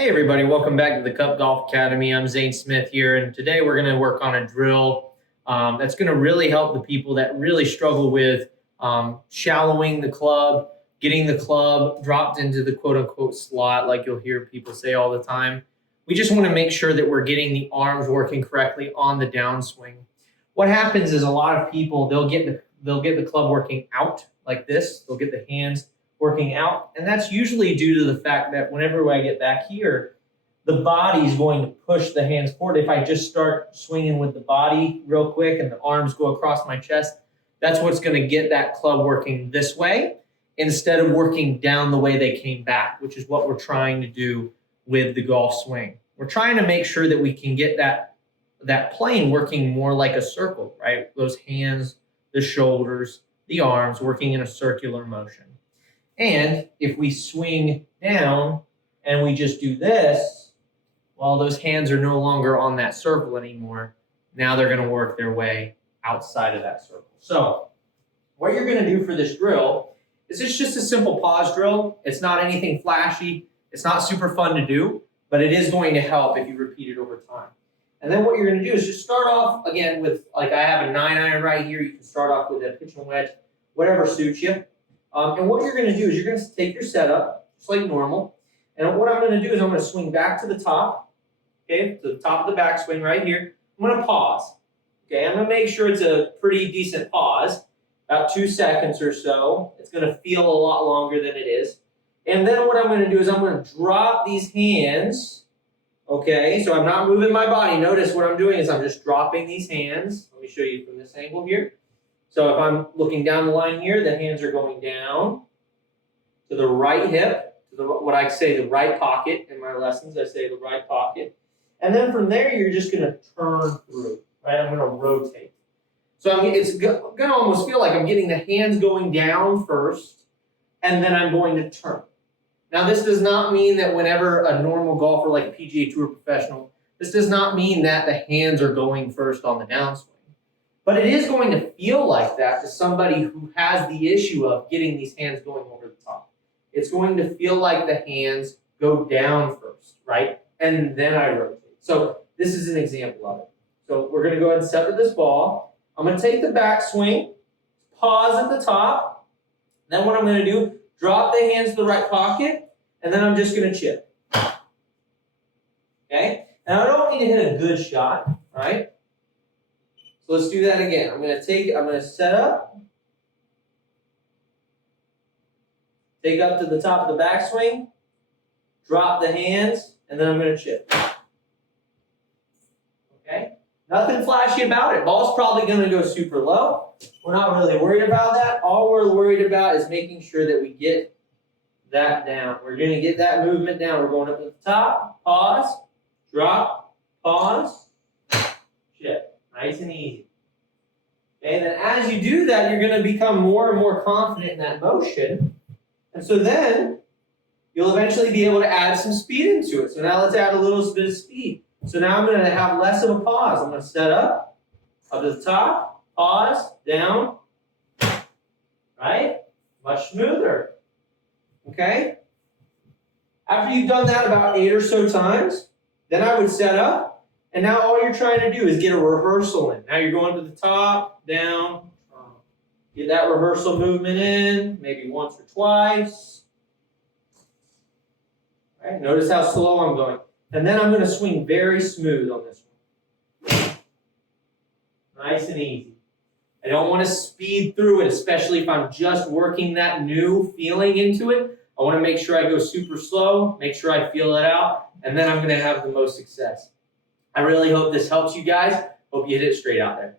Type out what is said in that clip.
Hey everybody, welcome back to the Cup Golf Academy. I'm Zane Smith here, and today we're going to work on a drill that's going to really help the people that really struggle with shallowing the club, getting the club dropped into the quote-unquote slot like you'll hear people say all the time. We just want to make sure that we're getting the arms working correctly on the downswing. What happens is a lot of people, they'll get the club working out like this. They'll get the hands working out. And that's usually due to the fact that whenever I get back here, the body's going to push the hands forward. If I just start swinging with the body real quick and the arms go across my chest, that's what's going to get that club working this way instead of working down the way they came back, which is what we're trying to do with the golf swing. We're trying to make sure that we can get that plane working more like a circle, right? Those hands, the shoulders, the arms working in a circular motion. And if we swing down and we just do this, well, those hands are no longer on that circle anymore. Now they're going to work their way outside of that circle. So what you're going to do for this drill is it's just a simple pause drill. It's not anything flashy. It's not super fun to do, but it is going to help if you repeat it over time. And then what you're going to do is just start off again with, like I have a 9-iron right here. You can start off with a pitch and wedge, whatever suits you. And what you're going to do is you're going to take your setup, just like normal. And what I'm going to do is I'm going to swing back to the top, okay, to the top of the backswing right here. I'm going to pause. Okay, I'm going to make sure it's a pretty decent pause, about 2 seconds or so. It's going to feel a lot longer than it is. And then what I'm going to do is I'm going to drop these hands, okay? So I'm not moving my body. Notice what I'm doing is I'm just dropping these hands. Let me show you from this angle here. So if I'm looking down the line here, the hands are going down to the right hip, to what I say the right pocket. In my lessons, I say the right pocket. And then from there, you're just going to turn through, right? I'm going to rotate. So it's going to almost feel like I'm getting the hands going down first, and then I'm going to turn. Now, this does not mean that whenever a normal golfer like a PGA Tour professional, this does not mean that the hands are going first on the downswing. But it is going to feel like that to somebody who has the issue of getting these hands going over the top. It's going to feel like the hands go down first, right? And then I rotate. So this is an example of it. So we're going to go ahead and set with this ball. I'm going to take the backswing, pause at the top. Then what I'm going to do, drop the hands to the right pocket, and then I'm just going to chip. Okay? Now I don't need to hit a good shot, right? So let's do that again. I'm going to set up, take up to the top of the backswing, drop the hands, and then I'm going to chip. Okay? Nothing flashy about it. Ball's probably going to go super low. We're not really worried about that. All we're worried about is making sure that we get that down. We're going to get that movement down. We're going up to the top, pause, drop, pause, chip. Nice and easy. And then as you do that, you're going to become more and more confident in that motion. And so then you'll eventually be able to add some speed into it. So now let's add a little bit of speed. So now I'm going to have less of a pause. I'm going to set up to the top, pause, down, right? Much smoother. Okay? After you've done that about 8 or so times, then I would set up. And now all you're trying to do is get a rehearsal in. Now you're going to the top, down, get that rehearsal movement in, maybe once or twice. All right, notice how slow I'm going. And then I'm going to swing very smooth on this one. Nice and easy. I don't want to speed through it, especially if I'm just working that new feeling into it. I want to make sure I go super slow, make sure I feel it out, and then I'm going to have the most success. I really hope this helps you guys. Hope you hit it straight out there.